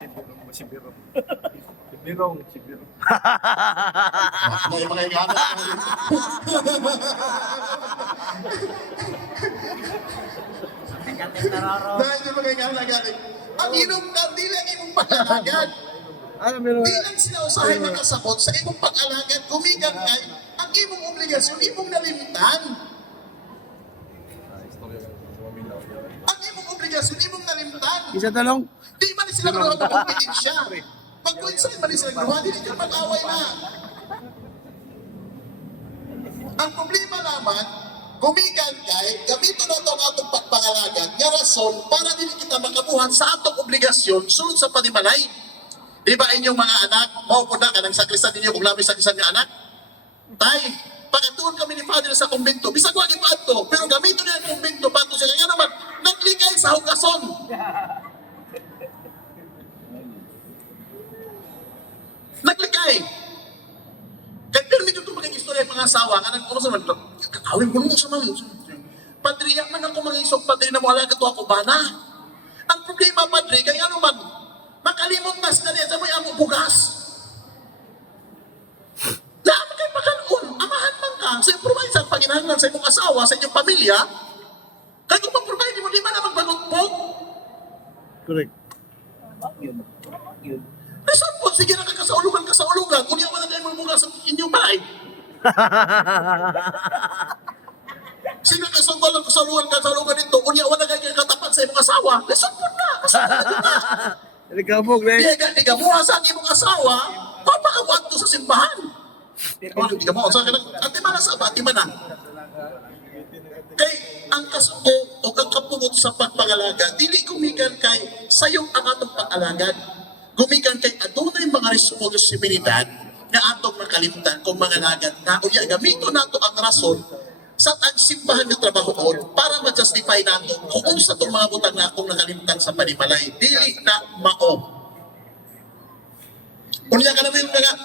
Sibirong. Sibirong. Sibirong. May mga ikanat. Dahil yung mga ikanat. Ang inom na, di lang imong pag-alagad. Bilang sinausahay makasakot sa imong pag-alagad, gumigan kay ang imong obligasyon, imong nalimtan. Ang imong obligasyon, imong nalimtan. Isa talong. Di man sila karoon ng kompetensya. Pag-coincide man sila gawa, di ka mag-away na. Ang problema naman, gumigan kay, gamito na ito ang atong pagpangalagad, nga rason para din kita makabuhat sa atong obligasyon sunod sa panimalay. Di ba inyong mga anak, maupo na ka ng sakrisan ninyo kung labis sakrisan niyo anak? Tay, pagkatuon kami ni Father sa kumbento, bisag wag ipaadto, pero gamito niya ang kumbento, pato siya, nga naman, naglikay sa hugason. Naglikay. Kaya pero medyo ito mga istorya mga asawa, nga nag-uno sa mga, kakawin ko nung sa mga, padriyak man ako mga isog, padri na mo alaga to ako ba na? Ang problema, padri, kaya ano man, makalimot nas na niya sa may amo bugas. Laman kayo pagkaroon, amahan man ka, sa iyong provide sa panginahanglan sa iyong asawa, sa inyong pamilya, kaya kung mag-provide mo, di ba na magbagot-bog? Correct. Reson po, sige na kakasaulugan, kung di ako na kayo magbugas sa inyong bahay. Sige kasaulugan, kasaulugan dito, kung di ako na kayo katapat sa iyong asawa, reson po na, kasalanan na. Nagkabog na eh. Di ka buha sa imong asawa, papakabuhat to sa simbahan. Di ka buha, ati man na sa ati man na. Kay ang kasuko o ang kapungot sa pagpangalaga, dili gumikan kay sayong ang atong pag-alagad. Gumikan kay adunay mga responsibilidad nga atong makalimtan kung mga lagad na unya gamito nato ang rason sa ang simbahan nga trabahoon para ma-justify nato kung sa itong mga butang na akong nakalimtan sa panimalay. Dili na mao. Unya ka naman nga,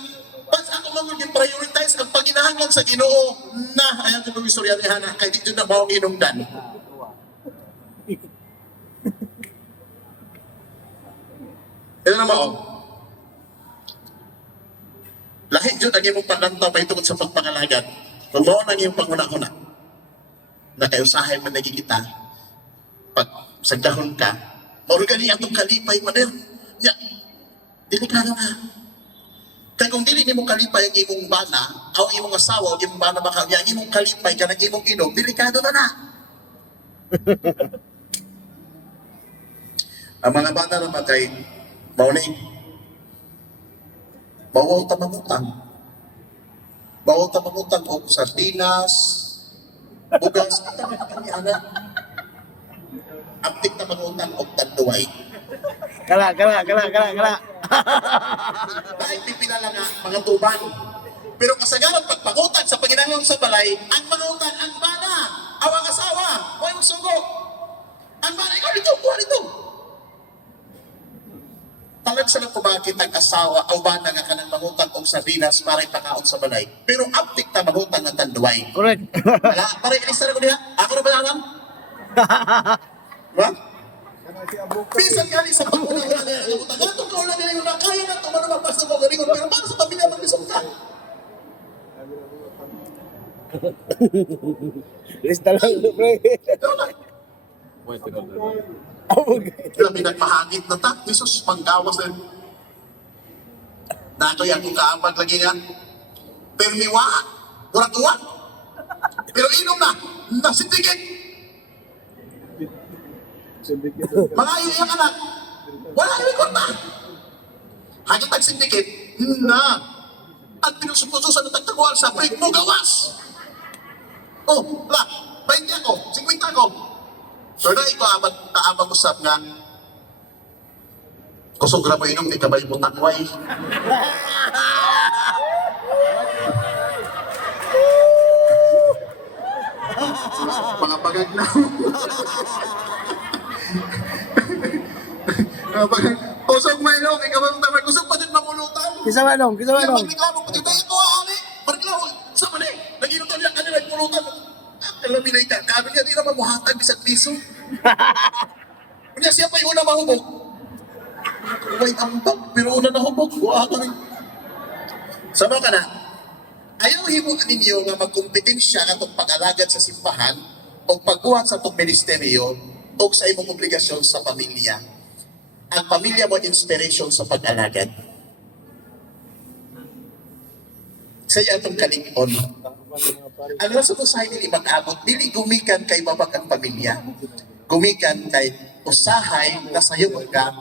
pas ako magiging prioritize ang panginahanglan sa Ginoo na ayan ko ng istorya ni Hana kay dito na maong inungdan. Ito na mao. Lahi dyan ang iyong panlantaw may tungkol sa pagpangalagad. Kung mao nang iyong panguna-una na kayo sahay man naging kita pag sagdahon ka, maurugani atong kalipay maner. Ya, delikado na. Kaya kung dili nimo kalipay ang imong bana, o imong asawa, o imong bana baka, ang imong kalipay ka ng imong inom, delikado na na. Ang mga bata naman kay Mauning, bawal tamangutang. Bawal tamangutang o sardinas, bugas, anak. Aptik tamangutang o tanduay. Kala. Dahil pipila lang nga mga tuban. Pero kasagaran pagpangutan sa Panginoon sa balay, ang pangutan, ang bana, awang asawa, o yung sugo. Ang bana, ikaw dito, kuha dito. Talag sa nagpabakit ang asawa, o bana nga ka ng mangutan o sardinas para ipakaon sa balay. Pero aptik ta mangutan ng tanduay. Correct. Wala, para ilista na ko niya. Ako na ba naman? Diba? Pisan gali sa pagkulang na nila. Ganitong kaulang nila yung nakaya na ito, ano mapasa ko galingon. Pero para sa pamilya mag-isong ka. Lista lang, pre. Ito lang. Abog. Kami nagpahagit na ta. Jesus, panggawas na. Nato yan kung kaamag lagi nga. Permiwa. Urat-uwa. Pero inom na. Nasintigit. Mga iyang anak. Wala yung ikot na. Hagit ang sindikit. Na. At pinusupususan ng tagtaguan sa break mo gawas. Oh, la. 20 ako. 50 ako. Pero na ito kaabang usap nga. Kusog na pa inom, ikabay mo takway. Mga bagag na. Mga bagag. Kusog may ilong, ikabay mo takway. Kusog pa din mamulutan. Kisa manong. Pagreklamo ko dito, ito ani. Pagreklamo, sa mali. Nag-inom tayo lang kanila, nagpulutan. Alam nila ita, kami niya, di naman muhatag bisag piso. Kanya siya pa yung una mahubog. Wait, ambak, pero una na hubog. Buha ka rin. Sama ka na. Ayaw himuan ninyo nga magkompetensya nga itong pag-alagad sa simbahan o pagbuhat sa itong ministeryo o sa imong obligasyon sa pamilya. Ang pamilya mo inspiration sa pag-alagad. Sa iya itong kalingon. Ang nasa society ni mag-abot, dili gumikan kay babag ang pamilya. Gumikan kay usahay na sayo ka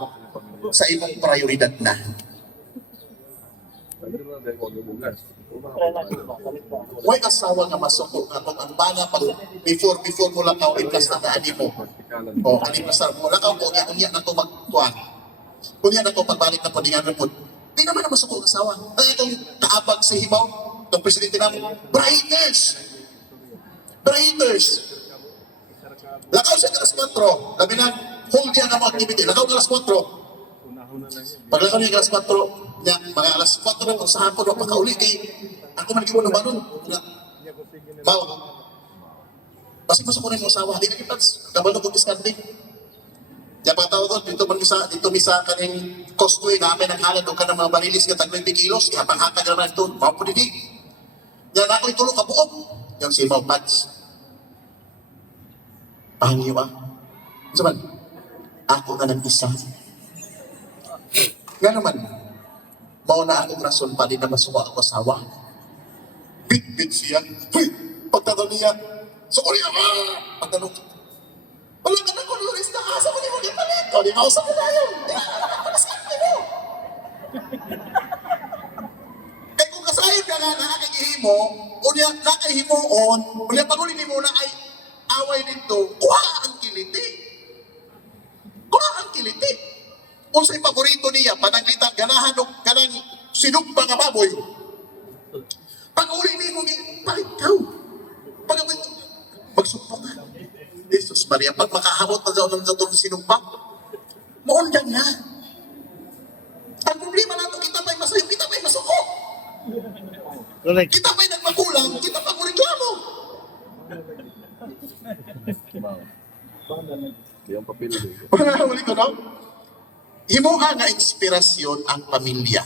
sa imong prioridad na. Way asawa nga masuko nga kung ang bana pag before mo lakaw implas na ani mo. O ani pasar mo lakaw ko unya na to magtuan. Kunya na to pagbalik na podingan po. Di naman na masuko ang asawa. Ay itong kaabag sa hibaw, itong presidente namin, brighters. Lakaw siya alas 4. Labi na, hold yan ang mga activity. Lakaw alas 4. Paglakaw niya alas 4, niya, mga alas 4 na kung sa hapon, wag makauli kay ako man gibo na banon. Mau. Kasi masuk ko rin mo asawa. Di na kipats. Kabalo ko diskarte. Diya pa tao doon, dito misa kaning Costco namin ang halad o ka ng mga barilis ka tag 20 kilos. Kaya panghatag naman ito. Mau po didi. Yan ako itulong ka buok. Yung si Mau Pads. Pahangiw ah. Saban, ako na nag-isa. Nga naman, mau na akong rason pa din na masuwa ako asawa. Bit siya. Huy! Pagtanong niya, sukuri ako! Pagtanong, wala ka na kuluris na asa mo niya mag-ipalit. O, di mausap na tayo. Palasakin mo. Eh kung kasayod ka nga nakakihimo, o niya nakahimoon, o niya pagulin mo na ay away nito, kuha ang kiliti. Kung sa'y paborito niya, panaglitan, ganahan o ganang sinugba nga baboy. Pag uli ni mo, palit ka. Pag magsugpo ka. Jesus Maria, pag makahamot na daw ng zatong sinugba, maundan na. Ang problema nato, kita pa'y masayo, kita pa'y masuko. Correct. Kita pa'y nagmagulang, kita pa'y reklamo. Yung papel din. Pagkakawali ko, no? Himuha nga inspirasyon ang pamilya.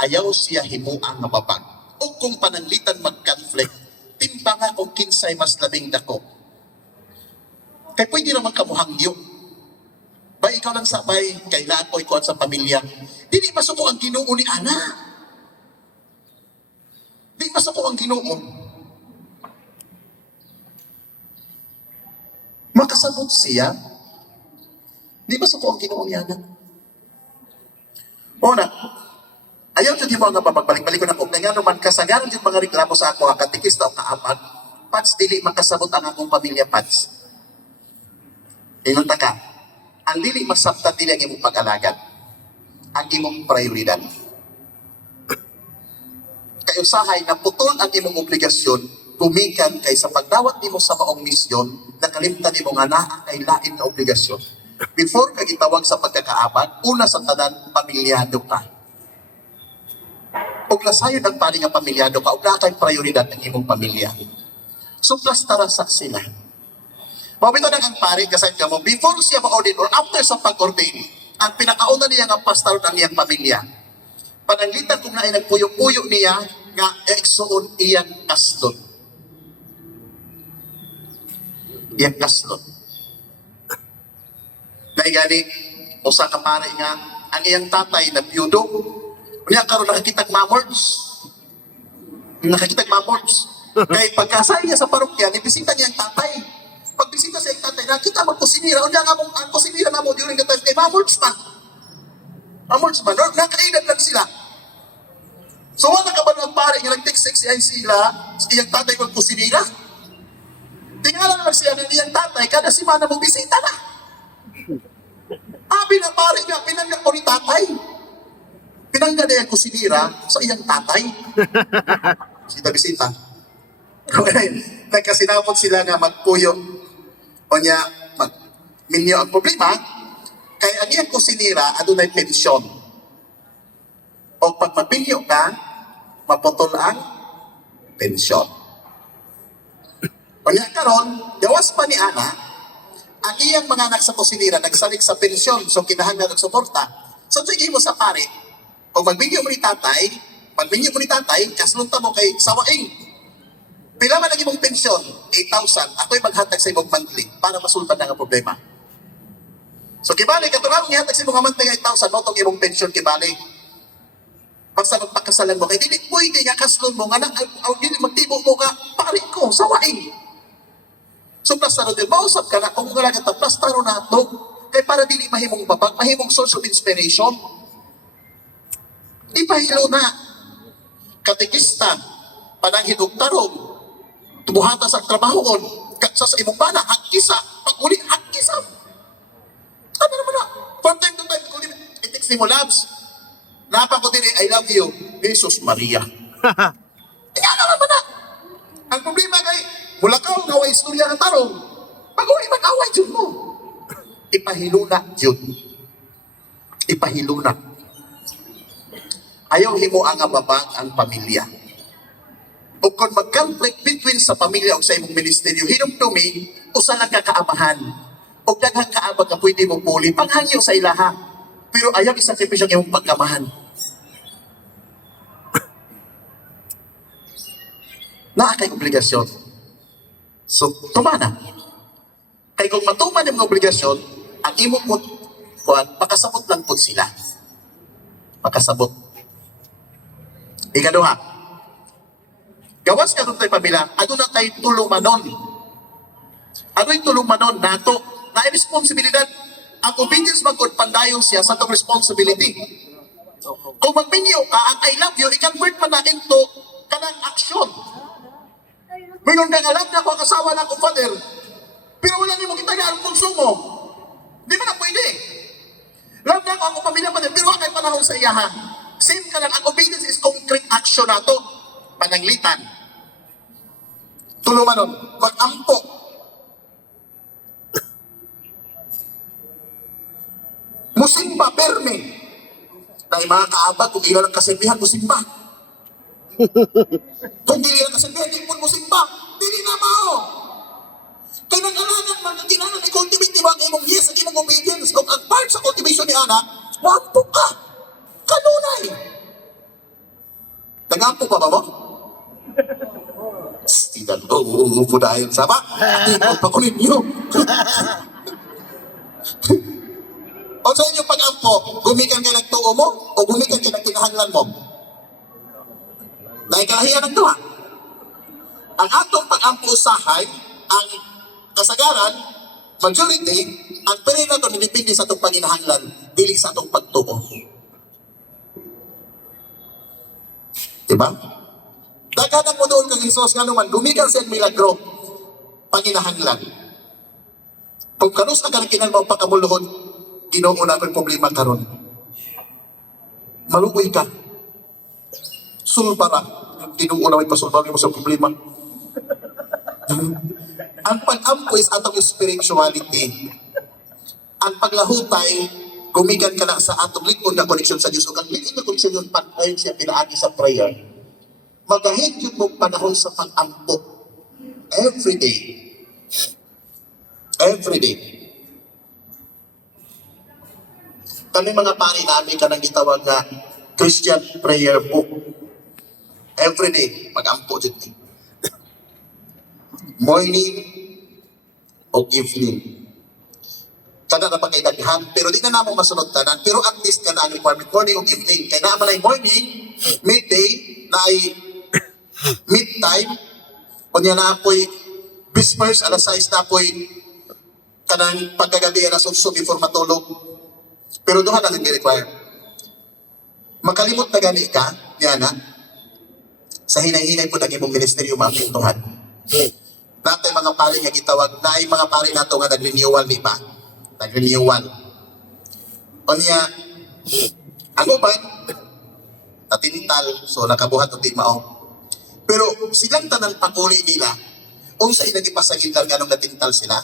Ayaw siya himuha nga babag. O kung pananglitan mag-conflict, timba nga kung kinsay mas labing dako. Kaya pwede naman kamuhangyo. Ba ikaw lang sabay, kailangan ko ikuan sa pamilya. Di masuko ang Ginoo ni Ana. Di masuko ang Ginoo. Makasabot siya. Di masuko ang Ginoo ni Ana. O na, ayaw dyan yung mga pagbalik-balik ko na kung nga naman kasagaran yung mga reklamo sa ako, katikis na o kaamag, Pats, dili makasabot ang akong pamilya, Pats. Inunta ka, ang dili masabtan dili ang imong pag-alagad, ang imong prioridad. Kay usahay na putol ang imong obligasyon, gumikan kay sa pagdawat nimo sa maong misyon, nakalimtan nimo nga naa kay lain na obligasyon. Before ka gitawag sa pagkakaabag, una sa tanan, pamilyado ka. Ug lasayod ang pari nga pamilyado ka, ug naa kay prioridad ng imong pamilya. So plus tarasak sila. Mabito na ang pari, kasayad ka mo, before siya ma-ordain or after sa pag-ordain, ang pinakauna niya nga pastor ng iyang pamilya. Pananglitan kung naay nagpuyo-puyo niya, nga eksoon iyang kaslon. Iyang kaslon. Dahil gani, usa ka pare nga, ang iyang tatay na biyudo, niya karon nakakitag mamords. Kaya pagkasay niya sa parokya, nibisita niya ang tatay. Pagbisita siya ang tatay, nakita mo kusinira, o niya nga mong ang kusinira na mo during the time, kay mamords man, nakainad lang sila. So wala ka ba ng pare nga nag-text sila, iyang tatay kung kusinira? Tingala lang siya ng iyang tatay, kada simana mong bisita na. Abi na pare nga, pinangga ko ni tatay. Pinangga na yung kusinira sa iyang tatay. Bisita. Nagkasinapot sila nga magpuyo. O niya, minyo ang problema, kaya ang iyang kusinira, adunay pensyon. O pag magpinyo ka, maputol ang pensyon. O niya karon, gawas pa ni Ana, ang iyang mga anak sa kusinira nagsalig sa pensyon, so kinahanglan og suporta. So sige mo sa pare, kung magbigyo mo ni tatay, kaslunta mo kay sawaing. Pila man ang imong pensyon? 8,000. Ako'y maghatag sa imong monthly para masulban na nga problema. So kibali, katulad mong ihatag sa imong monthly 8,000, mo itong imong pensyon kibali. Basta magpakasalan mo, kay dili pwede nga kaslun mo, nga dili magtibo mo ka, pare ko, sawaing. So plastaro din, mausap ka na, kung wala ka plastaro na ito, kay para dili mahimong babag, mahimong source of inspiration. Ipahilo na, katikista, pananghidog tarong, tubuhata sa trabahon, sa imong bana, hakisa, pag-uli, hakisa. Ano naman na, from time to time, kung i-text ni mo, Labs, napa ko din, I love you, Jesus Maria. Kaya naman na. Ang problema kay, mula ka ang away istorya ng tarong, pag-uli, mag-away dyan mo. Ipahiluna dyan. Ipahiluna. Ayaw himo ang ababag ang pamilya. O kung mag-conflict between sa pamilya o sa imong ministeryo, hinumdumi, usa lang kakaamahan. O daghang kaabag ka pwede mo puli, panghangyo sa ilaha. Pero ayaw isakripisyo ang iyong pagkamahan. Naa kay obligasyon. So, tumana. Kay kung matuman yung obligasyon, ang imo po, pakasabot lang po sila. Pakasabot. Ikaduha, gawas ka doon tayo pamilya, ano na tayo tulumanon? Ano yung tulumanon nato? Na responsibilidad. Ang obedience magod pandayon siya sa itong responsibility. Kung magminyo ka, ang I love you, i-convert man na into kanang aksyon. Mayroon kang alam na kung kasawa na akong father, pero wala niyo mo kitagaan ang konsumo. Di ba na pwede? Love na ako akong pamilya father, pero wala kay panahon sa iyaha. Same ka lang, ang obedience is concrete action na to. Pananglitan. Tulumanon, mag-ampo. Musimba, perme. Dahil mga kaabag, kung ilan ang kasilbihan, musimba. Kung dili ang kasilbihan, di po musimba. Dili na mao. Kaya nag-alagan, mga kinanan, i-cultivate di ba ang imong yes, ang imong obedience. Kung ang part sa cultivation ni Ana, wampo ka. Kanunay. Nagampo pa ba mo? Tidak, uupo na yun, sama. Tingnan pa ko ninyo. O sa inyong pag-ampo, gumikan kayo nagtuo mo o gumikan kayo nagkinahanglan mo? Dahil kalahiyan ng duha. Ang atong pag-ampo usahay, ang kasagaran, majority, ang pili na ito nilipindi sa atong panginahanglan, dili sa atong pagtuo. Diba? Daghanang mo doon kang Isos nga naman, gumikan siyang milagro, panginahanglan. Kung kanus na kanakinan mo pagkamuluhod, Ginoo na ako'y problema karon. Malukoy ka. Sulbara. Ginoo na may pasulbar mo sa problema. Ang pag-ampo is atong spirituality. Ang paglahutay, gumikan ka lang sa atong likod na koneksyon sa Diyos. O ang likod na koneksyon yun, panayon siya pinaagi sa prayer. Magahit yun mo panahon sa pag-ampo. Every day. Every day. Kami mga pari namin ka nang gitawag na Christian Prayer Book. Every day, mag-ampo dito. Morning o evening. Kada na pa kay daghan, pero di na namo masunod tanan. Pero at least ka na ang requirement, morning o evening. Kaya naman ay morning, midday, na ay mid-time, o niya na apoy Vespers, alas 6 na apoy kanang pagkagabi, alas 8 before matulog. Pero doon na nag-require. Makalimot na gani ka, Diana, sa hinay-hinay po naging mong ministeryo maapintuhan. Natay mga pari nga gitawag, na ay mga pari nato nga nag-renewal, di ba? Nag-renewal. O niya, ang uban, natintal, so nakabuhat o di mao. Pero silang tanang paguli nila, kung sa inagipasagin lang ganong natintal sila,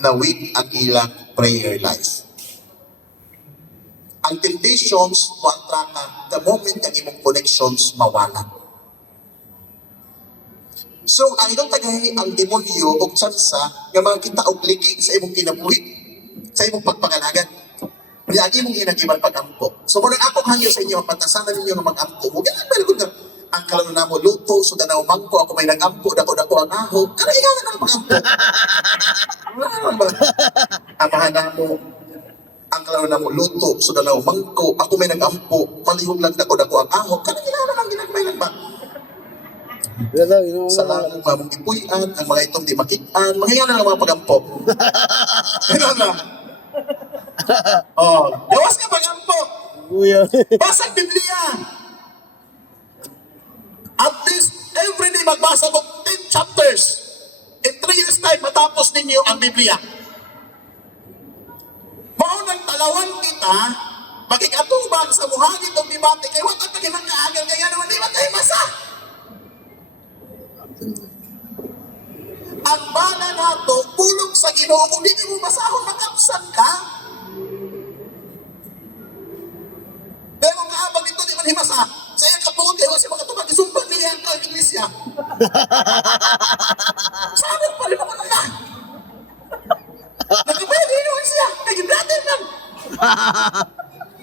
na weak ang ilang prayer life. Ang temptations mo attraka the moment ang imong connections mawala. So, ang ilang tagay ang demonyo o tsansa nga mga kita og liki sa imong kinabuhi, sa imong pagpangalagan. Kaya imong hinagiban pag-ampo. So, muna akong hangyo sa inyo, patasanan ninyo ng mag-ampo. Huwag yan, pero kung ang kalaro na mo luto, so danaw mangko, ako may nag-ampo, dako-dako ang aho. Karailangan na mag-ampo. Wala naman ba? Amahan na mo, ang kalaro na mo luto, so danaw mangko, ako may nag-ampo, malihog lang dako-dako ang aho. Karailangan lang ginagmay lang ba? Sa langong mamong ipuyan, ang mga itong di makitaan, mga yan ang mga pag-ampo. Ano na? Oh, gawas ka pag-ampo. Basag Biblia. At least every day magbasa mo 10 chapters. In 3 years time, matapos ninyo ang Biblia. Maunang talawan kita, magkikatubang sa muhangit o bibati, kaya wag ka pagimang kaagal, kaya naman di ba kayo masa? Ang bala nato, pulong sa Ginoo, kung di mo masahon, makapsan ka. Pero nga habang ito di man himasa, sa iyang kapungot kayo kasi makatubag, isumpag niya ang iglesia. Sabi pa rin ako na yan. Nagkapaya din yung siya, naging-bratin lang.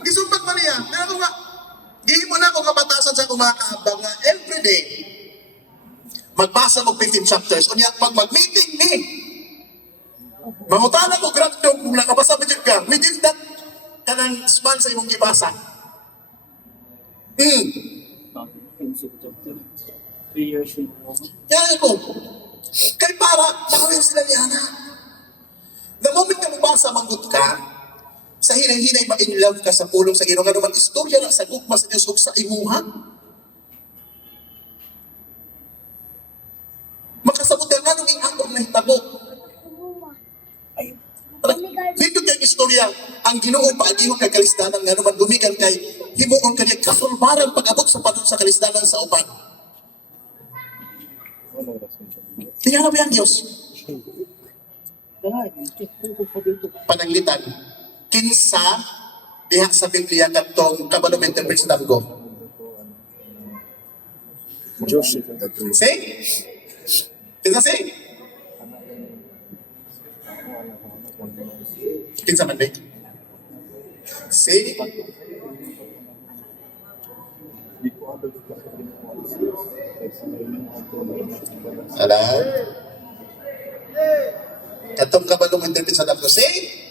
Isumpag pa niya. Pero ako nga, gihin mo na ako kapatasan sa kumakaabang nga everyday. Magbasa mo 15 chapters. Kunya, pag mag-meeting ni, mangutana ko grandong kung nakabasa mo dyan ka, medyo that ka ng span sa imong gibasa. Kaya ko, kay para, nakawin sila ni Ana. The moment na mabasa, manggut ka, sa hinay-hinay ma-in love ka sa pulong sa Ginoo, nga naman istorya na sa gugma sa Diyos o sa imuhan. Makasabot ka nga nung ingatong nahitabo. Dito kayong istorya, ang Ginoo paagihon kay kalistanan nga naman gumikan kay himuon kaniya kasulbaran pag-abot sa panahon sa kalistanan sa uban. Kaya na ba yung Diyos? Pananglitan. Kinsa diha sa Biblia katong kabalo mo interpret sa damgo? Say? Kinsa say? Kinsa man day? Say? Alam? Katong kabalo mo interpret sa damgo? Say?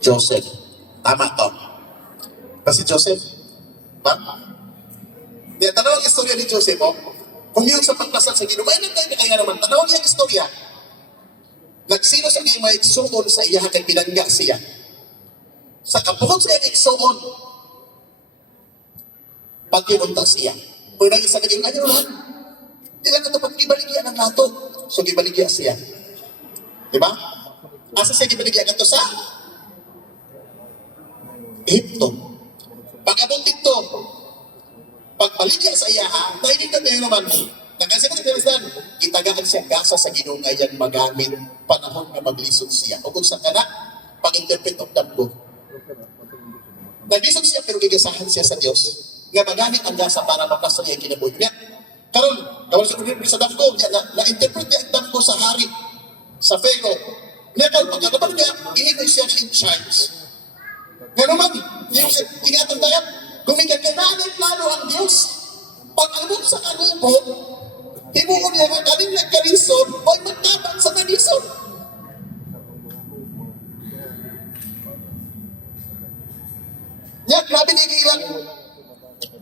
Joseph. Tama to. Pa si Joseph? Ba? Di, tanaw ang istorya ni Joseph, oh. Kung yung sa pagpasal sa Ginoo, ay nagkaya naman, tanaw ang istorya. Nagsino sa kanyang may iksuon sa iya, kay pinangga siya. Sa kapuhon sa iyang iksuon, pag-iunta siya. Kung nang isa naging ano lang, di lang ito pag-ibaligyan ng lato. So, gibaligyan siya. Diba? Asa siya gibaligyan ka to sa Egypto. Pag-abot dito, pagpaligyan sa iya, dahil dito tayo naman, nagkasip ng Kristiyan, itagaan siya gasa sa Ginoo nga yan magamit panahon na maglisod siya. O kung sa kanak, pag-interpret of damgo. Naglisod siya pero gigasahan siya sa Diyos. Nga magamit ang gasa para mapasa niya kinabuhi niya. Karon, kawal sa kung sa damgo, na-interpret niya ang damgo sa hari, sa Pharaoh. Ngayon, pagkakaban niya, ihinay siya in charge. Nga naman, yung ingatan tayo, gumigan ka na plano ang Diyos. Pag-alok sa kanubo, himuon niya ang kaling nagkalisod o magtaban sa kalisod. Nga, grabe na ilang.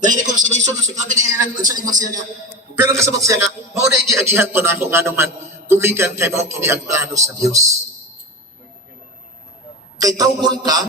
Dahil consolation na siya, grabe na ilang sa imang siya nga. Pero kasabot siya nga, mauna igiagihan po na ako nga naman, gumigan kay mao kini ang plano sa Diyos. Kay tawgon ka,